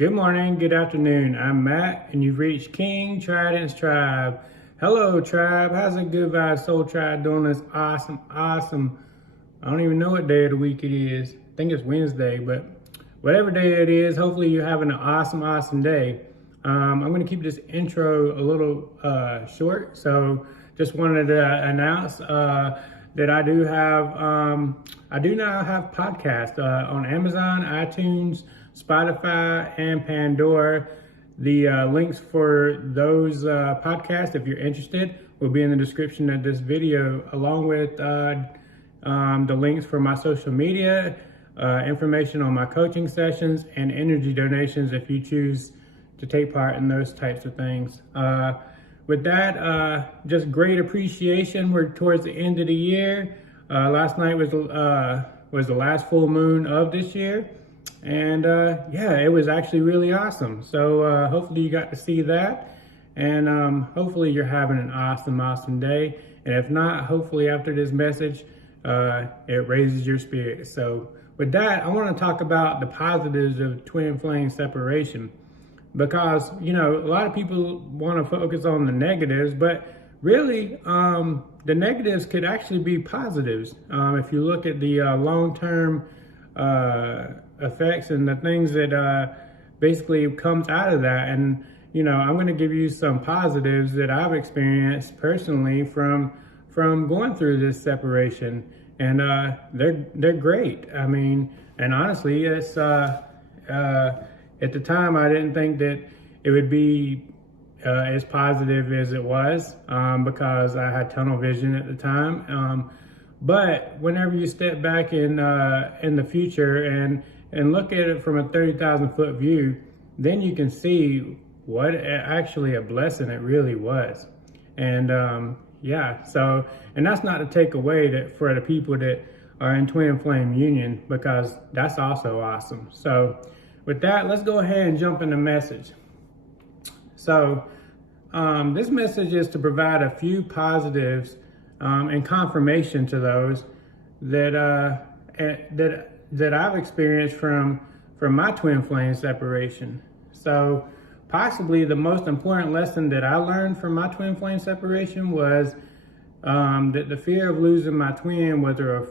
Good morning, good afternoon. I'm Matt, and you've reached King Tridents Tribe. Hello, Tribe. How's a Good Vibe Soul Tribe doing this awesome? I don't even know what day of the week it is. I think it's Wednesday, but whatever day it is, hopefully you're having an awesome day. I'm going to keep this intro a little short, so just wanted to announce that I do now have podcasts on Amazon, iTunes, Spotify, and Pandora. The links for those podcasts, if you're interested, will be in the description of this video, along with the links for my social media, information on my coaching sessions, and energy donations if you choose to take part in those types of things. With that, just great appreciation. We're towards the end of the year. Last night was the last full moon of this year. And yeah, it was actually really awesome. So hopefully you got to see that. And hopefully you're having an awesome day. And if not, hopefully after this message, it raises your spirit. So with that, I want to talk about the positives of twin flame separation. Because, you know, a lot of people want to focus on the negatives, but really the negatives could actually be positives. If you look at the long-term effects and the things that basically comes out of that. And, you know, I'm going to give you some positives that I've experienced personally from going through this separation. And they're great. I mean, and honestly, it's at the time, I didn't think that it would be as positive as it was because I had tunnel vision at the time. But whenever you step back in the future and look at it from a 30,000 foot view, then you can see what actually a blessing it really was. And yeah, so, and that's not to take away that for the people that are in twin flame union, because that's also awesome. So with that, let's go ahead and jump in the message. So this message is to provide a few positives and confirmation to those that I've experienced from my twin flame separation. So possibly the most important lesson that I learned from my twin flame separation was that the fear of losing my twin was a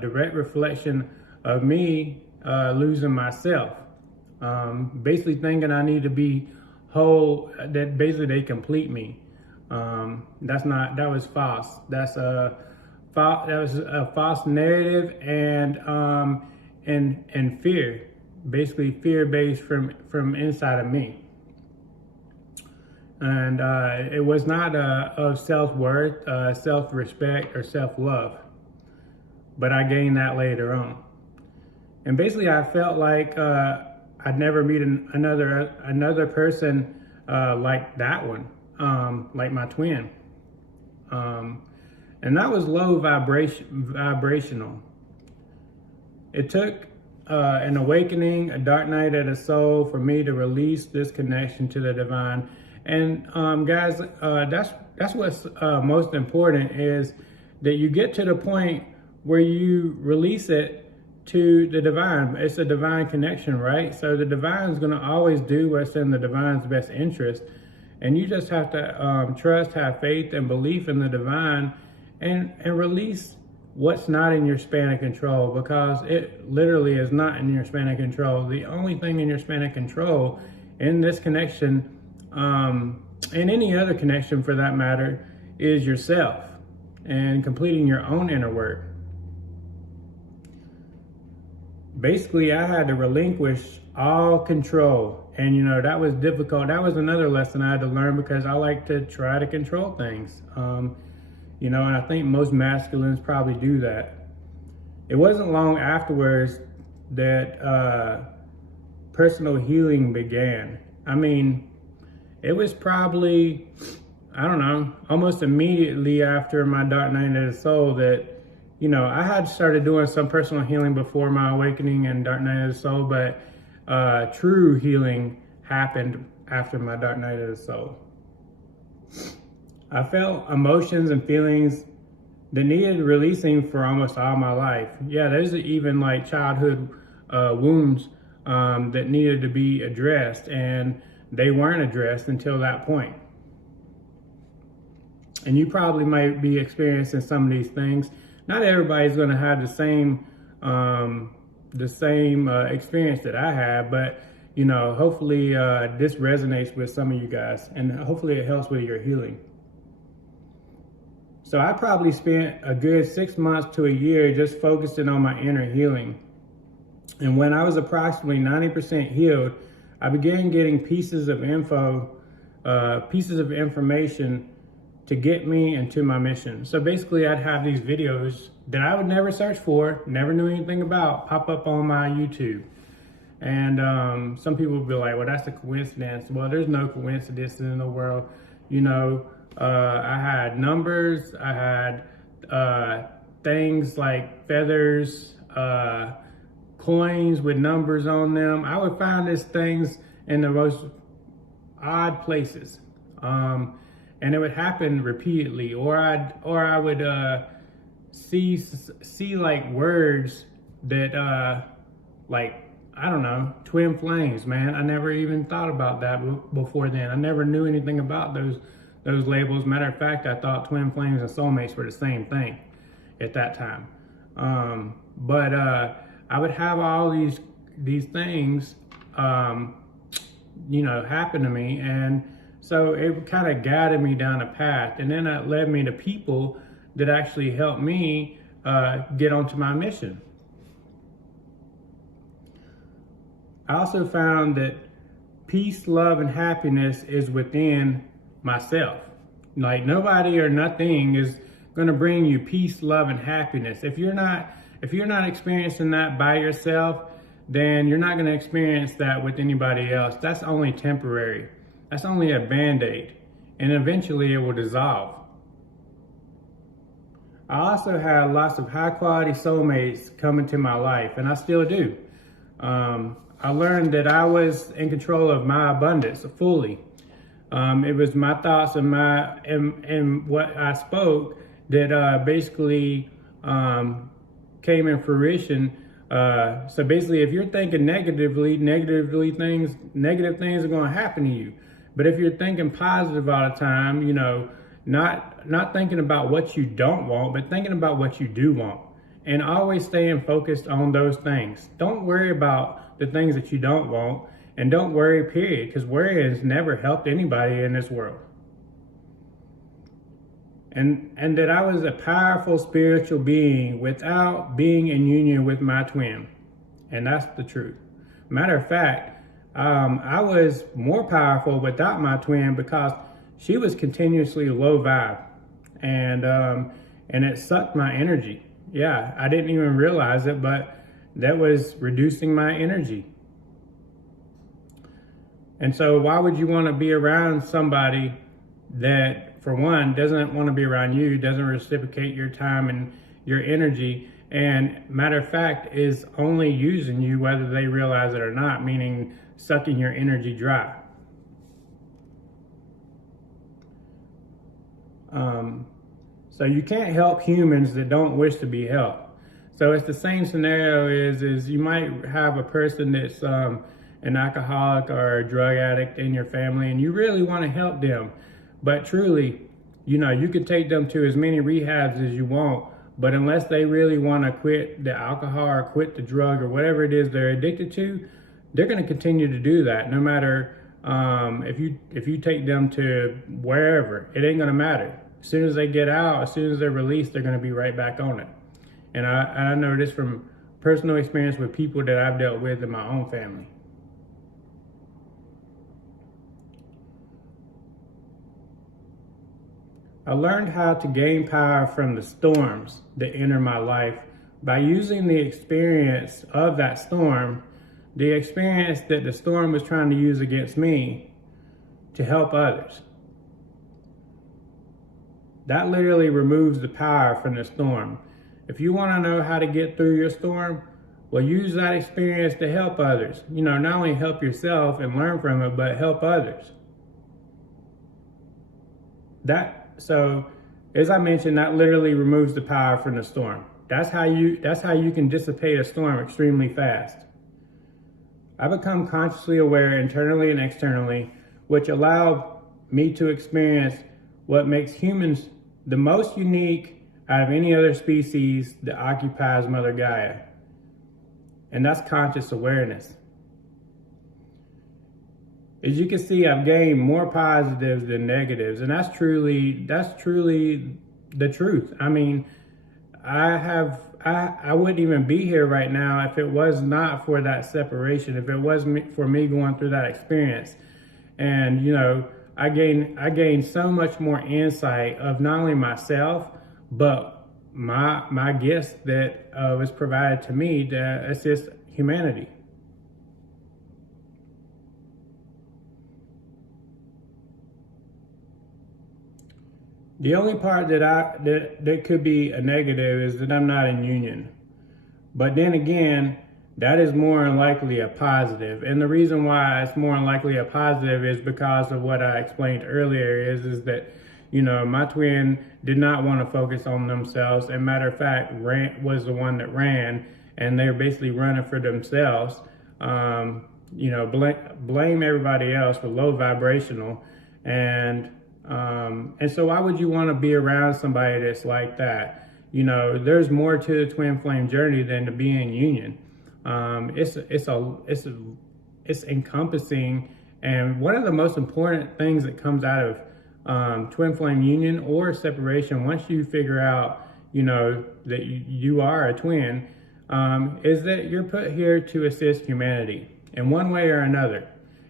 direct reflection of me losing myself. Basically thinking I need to be whole, that basically they complete me. That was false. That was a false narrative and fear, basically fear-based from inside of me. And it was not of self-worth, self-respect, or self-love, but I gained that later on. And basically I felt like I'd never meet another person like that one, like my twin. And that was low vibrational. It took an awakening, a dark night of the soul for me to release this connection to the divine. And guys, that's what's most important, is that you get to the point where you release it to the divine. It's a divine connection, right? So the divine is going to always do what's in the divine's best interest. And you just have to trust, have faith, and belief in the divine, and release what's not in your span of control, because it literally is not in your span of control. The only thing in your span of control in this connection, and any other connection for that matter, is yourself and completing your own inner work. Basically, I had to relinquish all control. And, you know, that was difficult. That was another lesson I had to learn, because I like to try to control things. You know, and I think most masculines probably do that. It wasn't long afterwards that personal healing began. I mean, it was probably, I don't know, almost immediately after my dark night of the soul that, you know, I had started doing some personal healing before my awakening and dark night of the soul, but true healing happened after my dark night of the soul. I felt emotions and feelings that needed releasing for almost all my life. Yeah, there's even like childhood wounds that needed to be addressed, and they weren't addressed until that point. And you probably might be experiencing some of these things. Not everybody's going to have the same experience that I have, but you know, hopefully this resonates with some of you guys, and hopefully it helps with your healing. So I probably spent a good 6 months to a year just focusing on my inner healing. And when I was approximately 90% healed, I began getting pieces of information to get me into my mission. So basically I'd have these videos that I would never search for, never knew anything about, pop up on my YouTube. And some people would be like, well, that's a coincidence. Well, there's no coincidences in the world. You know, I had numbers, I had things like feathers, coins with numbers on them. I would find these things in the most odd places. And it would happen repeatedly, or I would see like words that like, I don't know, twin flames, man. I never even thought about that before then. I never knew anything about those labels. Matter of fact, I thought twin flames and soulmates were the same thing at that time. But I would have all these things, you know, happen to me, and so it kind of guided me down a path, and then that led me to people that actually helped me get onto my mission. I also found that peace, love, and happiness is within myself. Like nobody or nothing is going to bring you peace, love, and happiness. If you're not experiencing that by yourself, then you're not going to experience that with anybody else. That's only temporary. That's only a band-aid, and eventually it will dissolve. I also had lots of high-quality soulmates come into my life, and I still do. I learned that I was in control of my abundance fully. It was my thoughts and what I spoke that basically came in fruition. So basically, if you're thinking negative things are going to happen to you. But if you're thinking positive all the time, you know, not thinking about what you don't want, but thinking about what you do want, and always staying focused on those things. Don't worry about the things that you don't want, and don't worry, period, because worry has never helped anybody in this world. And that I was a powerful spiritual being without being in union with my twin. And that's the truth. Matter of fact, I was more powerful without my twin because she was continuously low vibe. And it sucked my energy. Yeah, I didn't even realize it, but that was reducing my energy. And so why would you want to be around somebody that, for one, doesn't want to be around you, doesn't reciprocate your time and your energy, and matter of fact, is only using you whether they realize it or not, meaning sucking your energy dry. So you can't help humans that don't wish to be helped. So it's the same scenario is you might have a person that's an alcoholic or a drug addict in your family, and you really want to help them. But truly, you know, you could take them to as many rehabs as you want, but unless they really want to quit the alcohol or quit the drug or whatever it is they're addicted to, they're going to continue to do that. No matter if you take them to wherever, it ain't going to matter. As soon as they get out, as soon as they're released, they're going to be right back on it. And I know this from personal experience with people that I've dealt with in my own family. I learned how to gain power from the storms that enter my life by using the experience of that storm, the experience that the storm was trying to use against me, to help others. That literally removes the power from the storm. If you want to know how to get through your storm, well, use that experience to help others. You know, not only help yourself and learn from it, but help others. So, as I mentioned, that literally removes the power from the storm. That's how you can dissipate a storm extremely fast. I become consciously aware internally and externally, which allow me to experience what makes humans the most unique out of any other species that occupies Mother Gaia. And that's conscious awareness. As you can see, I've gained more positives than negatives, and that's truly the truth. I mean, I wouldn't even be here right now if it was not for that separation, if it wasn't for me going through that experience. And you know, I gained so much more insight of not only myself, but my gifts that was provided to me to assist humanity. The only part that could be a negative is that I'm not in union. But then again, that is more than likely a positive. And the reason why it's more than likely a positive is because of what I explained earlier is that, you know, my twin did not want to focus on themselves. And matter of fact, was the one that ran, and they're basically running for themselves. You know, blame everybody else for low vibrational. And so why would you want to be around somebody that's like that? You know, there's more to the twin flame journey than to be in union. It's encompassing, and one of the most important things that comes out of twin flame union or separation, once you figure out, you know, that you are a twin, is that you're put here to assist humanity in one way or another.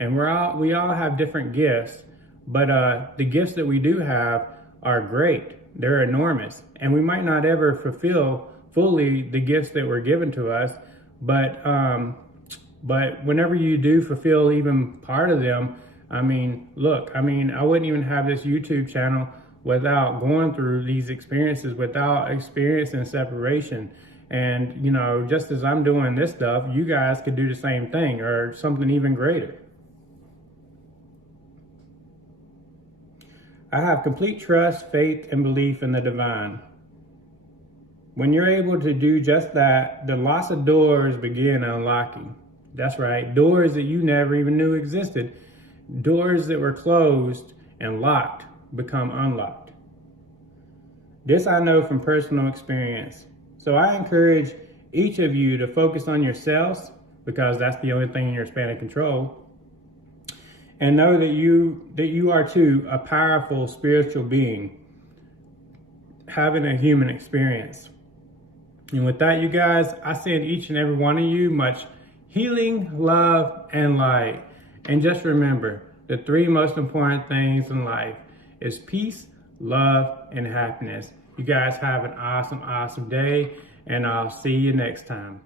And we all have different gifts. But the gifts that we do have are great. They're enormous. And we might not ever fulfill fully the gifts that were given to us. But whenever you do fulfill even part of them, I mean, look, I mean, I wouldn't even have this YouTube channel without going through these experiences, without experiencing separation. And, you know, just as I'm doing this stuff, you guys could do the same thing or something even greater. I have complete trust, faith, and belief in the divine. When you're able to do just that, the lots of doors begin unlocking. That's right, doors that you never even knew existed. Doors that were closed and locked become unlocked. This I know from personal experience. So I encourage each of you to focus on yourselves, because that's the only thing in your span of control. And know that you are too a powerful spiritual being having a human experience. And with that, you guys, I send each and every one of you much healing, love, and light. And just remember, the three most important things in life is peace, love, and happiness. You guys have an awesome, awesome day, and I'll see you next time.